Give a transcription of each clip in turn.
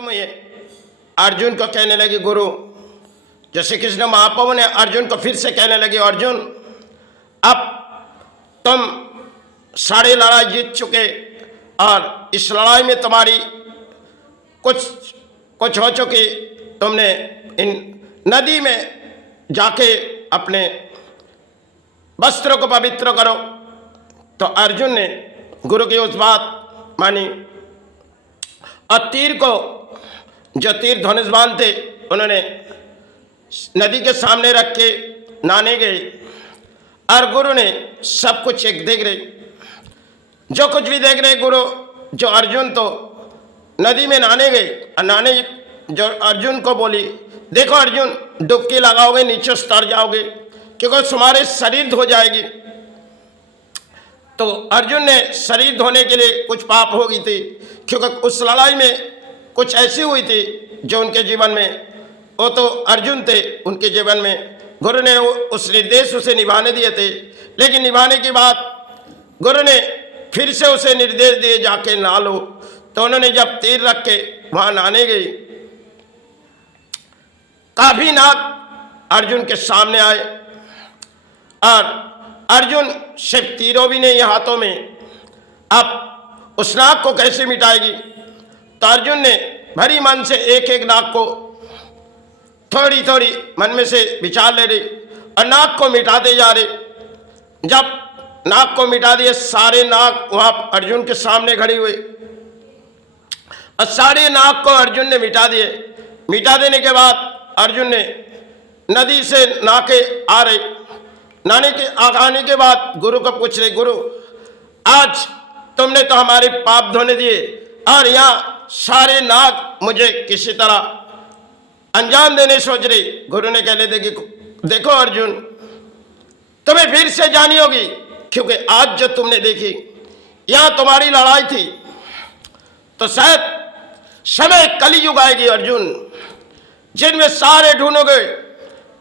मालूम हुई, अर्जुन को कहने लगी गुरु, जो श्री कृष्ण महाप्रभु ने अर्जुन को फिर से कहने लगे, अर्जुन अब तुम सारी लड़ाई जीत चुके और इस लड़ाई में तुम्हारी कुछ हो चुकी, तुमने इन नदी में जाके अपने वस्त्रों को पवित्र करो। तो अर्जुन ने गुरु की उस बात मानी और तीर को, जो तीर धनुष बाण थे, उन्होंने नदी के सामने रख के नहाने गए और गुरु ने सब कुछ एक देख रहे, जो कुछ भी देख रहे गुरु, जो अर्जुन तो नदी में नहाने गए और नहाने जो अर्जुन को बोली, देखो अर्जुन डुबकी लगाओगे नीचे उतर जाओगे क्योंकि तुम्हारे शरीर धो जाएगी। तो अर्जुन ने शरीर धोने के लिए कुछ पाप हो गई थी, क्योंकि उस लड़ाई में कुछ ऐसी हुई थी जो उनके जीवन में, वो तो अर्जुन थे, उनके जीवन में गुरु ने उस निर्देश उसे निभाने दिए थे, लेकिन निभाने के बाद गुरु ने फिर से उसे निर्देश दिए जाके नहा लो। तो उन्होंने जब तीर रख के वहां नहाने गई, काफी नाग अर्जुन के सामने आए और अर्जुन सिर्फ तीरों भी नहीं हाथों में, अब उस नाग को कैसे मिटाएगी। तो अर्जुन ने भरी मन से एक एक नाग को थोड़ी थोड़ी मन में से विचार ले रही और नाग को मिटाते जा रहे। जब नाग को मिटा दिए, सारे नाग वहां अर्जुन के सामने खड़े हुए और सारे नाग को अर्जुन ने मिटा दिए। मिटा देने के बाद अर्जुन ने नदी से नहा के आ रहे, नहाने के आने के बाद गुरु को पूछ रहे, गुरु आज तुमने तो हमारे पाप धोने दिए और यहाँ सारे नाग मुझे किसी तरह अंजाम देने सोच रहे। गुरु ने कहने लगे, देखो अर्जुन तुम्हें फिर से जानी होगी, क्योंकि आज जो तुमने देखी यहाँ तुम्हारी लड़ाई थी, तो शायद समय कलयुग आएगी अर्जुन, जिनमें सारे ढूंढोगे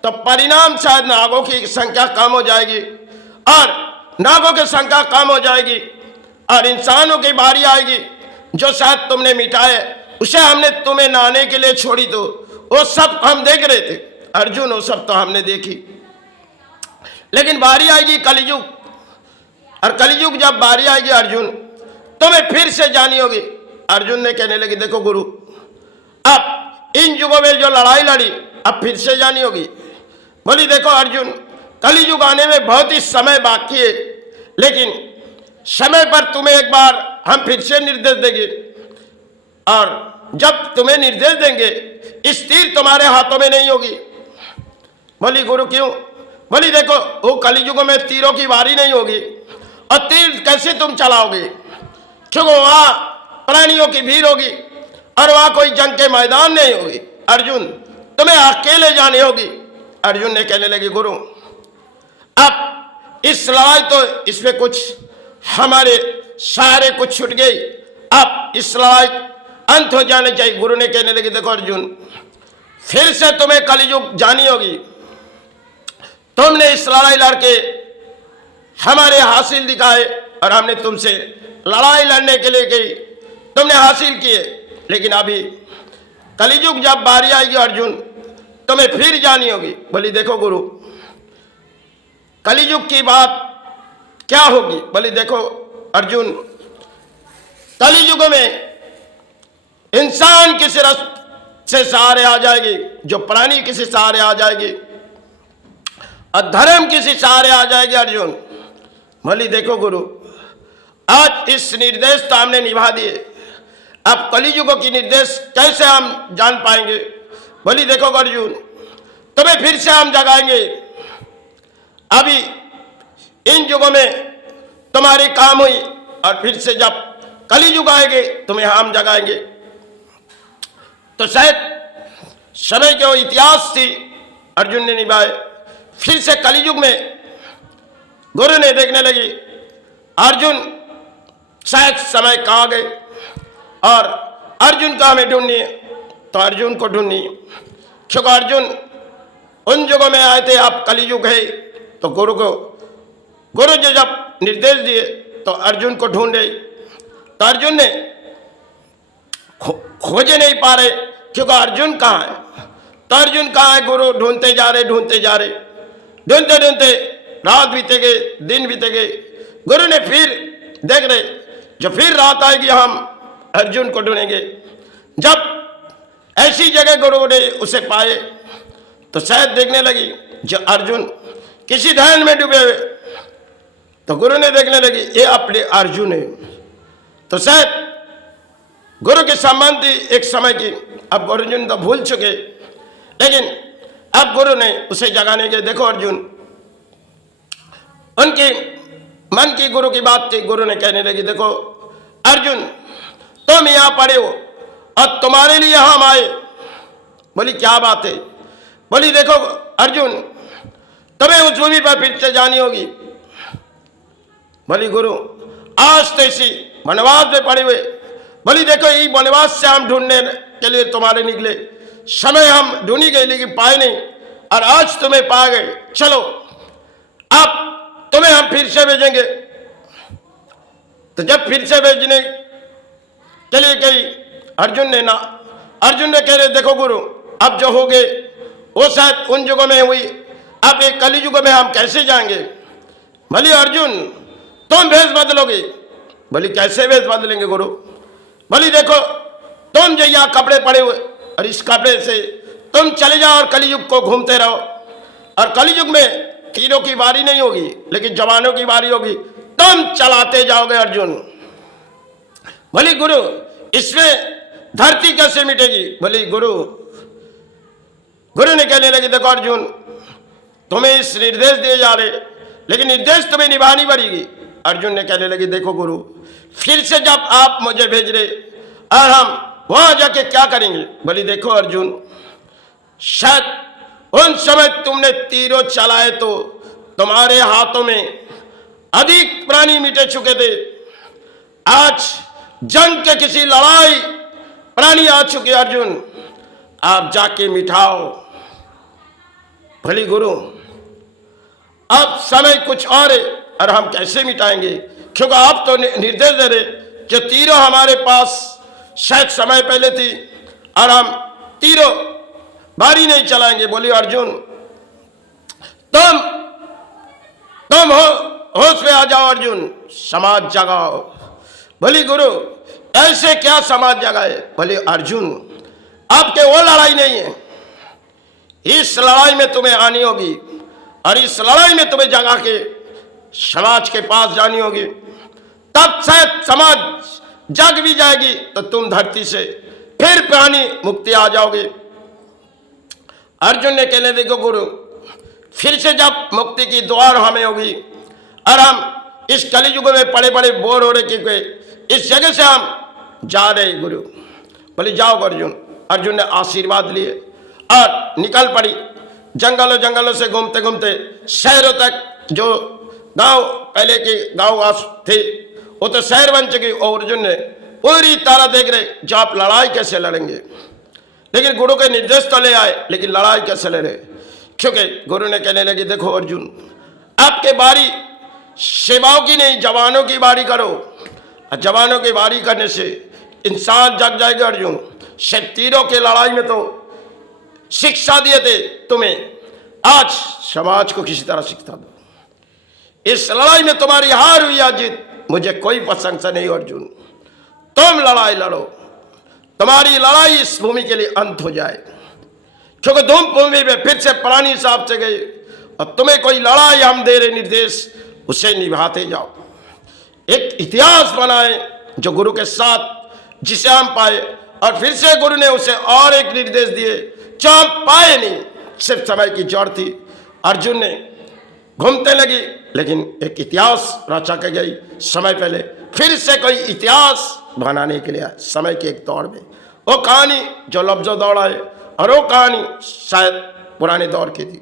तो परिणाम शायद नागों की संख्या कम हो जाएगी और नागों की संख्या कम हो जाएगी और इंसानों की बारी आएगी। जो शायद तुमने मिटाए उसे हमने तुम्हें नहाने के लिए छोड़ी, तो वो सब हम देख रहे थे अर्जुन, वो सब तो हमने देखी, लेकिन बारी आएगी कलयुग, और कलयुग जब बारी आएगी अर्जुन तुम्हें फिर से जानी होगी। अर्जुन ने कहने लगे, देखो गुरु अब इन युगों में जो लड़ाई लड़ी अब फिर से जानी होगी। बोली, देखो अर्जुन कलयुग आने में बहुत ही समय बाकी है, लेकिन समय पर तुम्हें एक बार हम फिर से निर्देश देंगे और जब तुम्हें निर्देश देंगे इस तीर तुम्हारे हाथों में नहीं होगी। बोली, गुरु क्यों? बोली, देखो वो कलयुग में तीरों की बारी नहीं होगी और तीर कैसे तुम चलाओगे, क्योंकि वहां प्राणियों की भीड़ होगी और वहां कोई जंग के मैदान नहीं होगी। अर्जुन तुम्हें अकेले जानी होगी। अर्जुन ने कहने लगे, गुरु अब इस लड़ाई तो इसमें कुछ हमारे सारे कुछ छूट गई, अब इस लड़ाई अंत हो जाने चाहिए। गुरु ने कहने लगे, देखो अर्जुन फिर से तुम्हें कलयुग जानी होगी, तुमने इस लड़ाई लड़के हमारे हासिल दिखाए और हमने तुमसे लड़ाई लड़ने के लिए गई, तुमने हासिल किए, लेकिन अभी कलयुग जब बारी आएगी अर्जुन तुम्हें फिर जानी होगी। बोली, देखो गुरु कलयुग की बात क्या होगी। बोली, देखो अर्जुन कलयुग में इंसान किसी रास्ते से सहारे आ जाएगी, जो प्राणी किसी सहारे आ जाएगी और धर्म किसी सहारे आ जाएगी अर्जुन। बोली, देखो गुरु आज इस निर्देश तो हमने निभा दिए, अब कलयुग की निर्देश कैसे हम जान पाएंगे। बोली, देखो अर्जुन तुम्हें फिर से हम जगाएंगे, अभी इन युगों में तुम्हारी काम हुई और फिर से जब कलयुग आएंगे तुम्हें हम जगाएंगे। तो शायद समय के वो इतिहास थी अर्जुन ने निभाए। फिर से कलयुग में गुरु ने देखने लगी अर्जुन शायद समय कहाँ गए और अर्जुन को हमें ढूंढनी है। तो अर्जुन को ढूंढनी, क्योंकि अर्जुन उन युगों में आए थे, अब कलयुग है। तो गुरु जी जब निर्देश दिए तो अर्जुन को ढूंढे। तो अर्जुन ने खोज नहीं पा रहे क्योंकि अर्जुन कहाँ है। तो अर्जुन कहाँ है, गुरु ढूंढते जा रहे, ढूंढते ढूंढते रात बीते गए, दिन बीते गए। गुरु ने फिर देख रहे, जो फिर रात आएगी हम अर्जुन को ढूंढेंगे। जब ऐसी जगह गुरु ने उसे पाए तो शायद देखने लगी जो अर्जुन किसी ध्यान में डूबे हुए। तो गुरु ने देखने लगी ये अपने अर्जुन है। तो शायद गुरु के संबंधी एक समय की, अब अर्जुन तो भूल चुके, लेकिन अब गुरु ने उसे जगाने के, देखो अर्जुन, उनकी मन की गुरु की बात थी। गुरु ने कहने लगी देखो अर्जुन, तुम यहां पड़े हो और तुम्हारे लिए हम आए। बोली क्या बात है? बोली देखो अर्जुन, तुम्हें उस भूमि पर फिर से जानी होगी। बोली गुरु आज तो इसी वनवास में पड़े हुए। बोली देखो यही वनवास से हम ढूंढने के लिए तुम्हारे निकले, समय हम ढूंढी गए लेकिन पाए नहीं, और आज तुम्हें पा गए। चलो अब तुम्हें हम फिर से भेजेंगे। तो जब फिर से भेजने के लिए गई अर्जुन ने कह रहे देखो गुरु, अब जो हो गए वो शायद उन युगों में हुई, अब एक कली युग में हम कैसे जाएंगे? बोली अर्जुन तुम भेष बदलोगे। बोली कैसे भेष बदलेंगे गुरु? बोली देखो तुम जो यहाँ कपड़े पड़े हुए और इस कपड़े से तुम चले जाओ और कलयुग को घूमते रहो, और कलयुग में तीरों की बारी नहीं होगी लेकिन जवानों की बारी होगी, तुम चलाते जाओगे अर्जुन। बोली गुरु इसमें धरती कैसे मिटेगी? बोली गुरु ने कहने लगी देखो अर्जुन, तुम्हें इस निर्देश दिए जा रहे लेकिन निर्देश तुम्हें निभानी पड़ेगी। अर्जुन ने कहने लगी देखो गुरु, फिर से जब आप मुझे भेज रहे और हम वहां जाके क्या करेंगे? बोली देखो अर्जुन, शायद उन समय तुमने तीरों चलाए तो तुम्हारे हाथों में अधिक प्राणी मिटे चुके थे। आज जंग के किसी लड़ाई प्राणी आ चुके अर्जुन, आप जाके मिटाओ। भली गुरु अब समय कुछ और है और हम कैसे मिटाएंगे, क्योंकि आप तो निर्देश दे रहे जो तीरों हमारे पास शायद समय पहले थी और हम तीरों बारी नहीं चलाएंगे। बोली अर्जुन तुम होश में आ जाओ अर्जुन, समाज जगाओ। बोली गुरु ऐसे क्या समाज जगाए? बोले अर्जुन आपके वो लड़ाई नहीं है, इस लड़ाई में तुम्हें आनी होगी और इस लड़ाई में तुम्हें जगा के समाज के पास जानी होगी, तब शायद समाज जग भी जाएगी तो तुम धरती से फिर प्राणी मुक्ति आ जाओगे। अर्जुन ने कहने देखो गुरु, फिर से जब मुक्ति की द्वार हमें होगी और हम इस कलयुग में पड़े पड़े बोर हो रहे क्योंकि इस जगह से हम जा रहे गुरु। बोले जाओ अर्जुन। अर्जुन ने आशीर्वाद लिए और निकल पड़ी। जंगलों से घूमते घूमते शहरों तक, जो गांव पहले के गांव थे वो तो शहर बन चुके, और अर्जुन ने पूरी तरह देख रहे जो आप लड़ाई कैसे लड़ेंगे। लेकिन गुरु के निर्देश तो ले आए लेकिन लड़ाई कैसे लड़े, क्योंकि गुरु ने कहने लगे देखो अर्जुन, आपके बारी सेवाओं की नहीं जवानों की बारी करो, और जवानों की बारी करने से इंसान जग जाएगा अर्जुन। तीरों के लड़ाई में तो शिक्षा दिए थे तुम्हें, आज समाज को किसी तरह शिक्षा दो। इस लड़ाई में तुम्हारी हार हुई या जीत मुझे कोई प्रशंसा नहीं अर्जुन, तुम लड़ाई लड़ो, तुम्हारी लड़ाई इस भूमि के लिए अंत हो जाए, क्योंकि तुम भूमि में फिर से पुरानी हिसाब से गए और तुम्हें कोई लड़ाई हम दे रहे निर्देश उसे निभाते जाओ। एक इतिहास बनाए जो गुरु के साथ जिसे हम पाए, और फिर से गुरु ने उसे और एक निर्देश दिए जो हम पाए नहीं, सिर्फ समय की जड़ थी। अर्जुन ने घूमते लगी लेकिन एक इतिहास रचा के गई समय पहले, फिर से कोई इतिहास बनाने के लिए समय के एक दौर में वो कहानी जो लफ्जों दौड़ आए, और वो कहानी शायद पुराने दौर की थी।